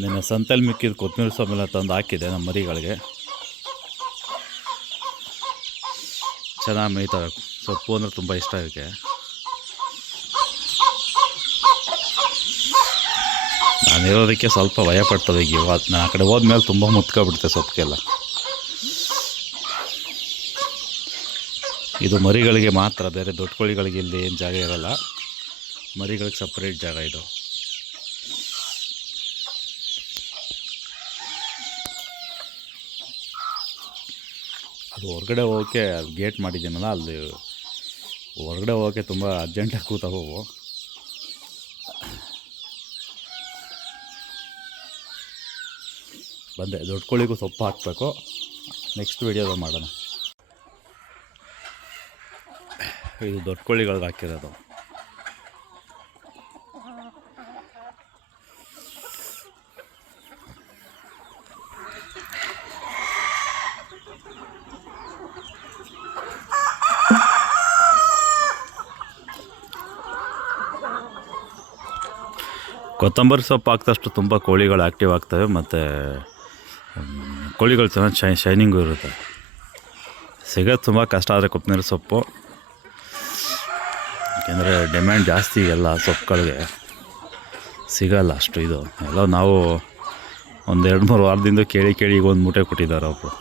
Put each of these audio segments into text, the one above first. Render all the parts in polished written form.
ನಿನ್ನೆ ಸಂತೆಲಿ ಮಿಕ್ಕಿದ ಕೊತ್ತಂಬರಿ ಸೊಪ್ಪೆಲ್ಲ ತಂದು ಹಾಕಿದೆ ನಮ್ಮ ಮರಿಗಳಿಗೆ. ಚೆನ್ನಾಗಿ ಮೇಯ್ತವೆ. ಸೊಪ್ಪು ಅಂದರೆ ತುಂಬ ಇಷ್ಟ ಇದಕ್ಕೆ. ನಾನಿರೋದಕ್ಕೆ ಸ್ವಲ್ಪ ಭಯ ಪಡ್ತದೆ. ಈಗ ನಾನು ಆ ಕಡೆ ಹೋದ್ಮೇಲೆ ತುಂಬ ಮುತ್ಕೊಬಿಡುತ್ತೆ ಸೊಪ್ಪಿಗೆಲ್ಲ. ಇದು ಮರಿಗಳಿಗೆ ಮಾತ್ರ, ಬೇರೆ ದೊಡ್ಡ ಕೋಳಿಗಳಿಗೆ ಇಲ್ಲಿ ಏನು ಜಾಗ ಇರೋಲ್ಲ. ಮರಿಗಳಿಗೆ ಸಪ್ರೇಟ್ ಜಾಗ ಇದು. ಅದು ಹೊರಗಡೆ ಹೋಗೋಕ್ಕೆ ಅದು ಗೇಟ್ ಮಾಡಿದ್ದೀನಲ್ಲ, ಅಲ್ಲಿ ಹೊರಗಡೆ ಹೋಗೋಕ್ಕೆ ತುಂಬ ಅರ್ಜೆಂಟಾಗಿ ಕೂತಾವು. ಬಂದೆ. ದೊಡ್ಡ ಕೋಳಿಗೂ ಸೊಪ್ಪು ಹಾಕಬೇಕು. ನೆಕ್ಸ್ಟ್ ವೀಡಿಯೋದಾಗ ಮಾಡೋಣ. ಇದು ದೊಡ್ಡ ಕೋಳಿಗಳಿಗೆ ಹಾಕಿರೋದು. ಕೊತ್ತಂಬರಿ ಸೊಪ್ಪು ಹಾಕಿದಷ್ಟು ತುಂಬ ಕೋಳಿಗಳು ಆ್ಯಕ್ಟಿವ್ ಆಗ್ತವೆ ಮತ್ತು ಕೋಳಿಗಳು ಚೆನ್ನಾಗಿ ಶೈನಿಂಗು ಇರುತ್ತೆ. ಸಿಗೋದು ತುಂಬ ಕಷ್ಟ ಆದರೆ ಕೊತ್ತಂಬರಿ ಸೊಪ್ಪು, ಯಾಕೆಂದರೆ ಡಿಮ್ಯಾಂಡ್ ಜಾಸ್ತಿ ಎಲ್ಲ ಸೊಪ್ಪುಗಳಿಗೆ. ಸಿಗೋಲ್ಲ ಅಷ್ಟು. ಇದು ಎಲ್ಲ ನಾವು ಒಂದು 2-3 ವಾರದಿಂದ ಕೇಳಿ ಈಗ ಒಂದು ಮೂಟೆ ಕೊಟ್ಟಿದ್ದಾರೆ ಒಬ್ಬರು.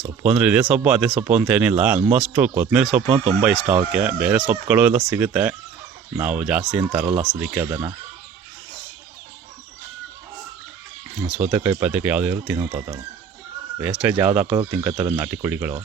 ಸೊಪ್ಪು ಅಂದರೆ ಇದೇ ಸೊಪ್ಪು ಅದೇ ಸೊಪ್ಪು ಅಂತೇನಿಲ್ಲ. ಆಲ್ಮೋಸ್ಟು ಕೊತ್ತಂಬರಿ ಸೊಪ್ಪು ತುಂಬ ಇಷ್ಟ ಅವಕ್ಕೆ. ಬೇರೆ ಸೊಪ್ಪುಗಳು ಎಲ್ಲ ಸಿಗುತ್ತೆ, ನಾವು ಜಾಸ್ತಿ ಏನು ತರೋಲ್ಲ ಸದ್ಯಕ್ಕೆ ಅದನ್ನು. ಸೌತೆಕಾಯಿ ಪದ್ಯಕ್ಕೆ ಯಾವುದಾದ್ರು ತಿನ್ನೋತಾವೆ. ವೇಸ್ಟೇಜ್ ಯಾವ್ದು ಹಾಕೋದು ತಿನ್ಕೋತವೆ ನಾಟಿ ಕೋಳಿಗಳು.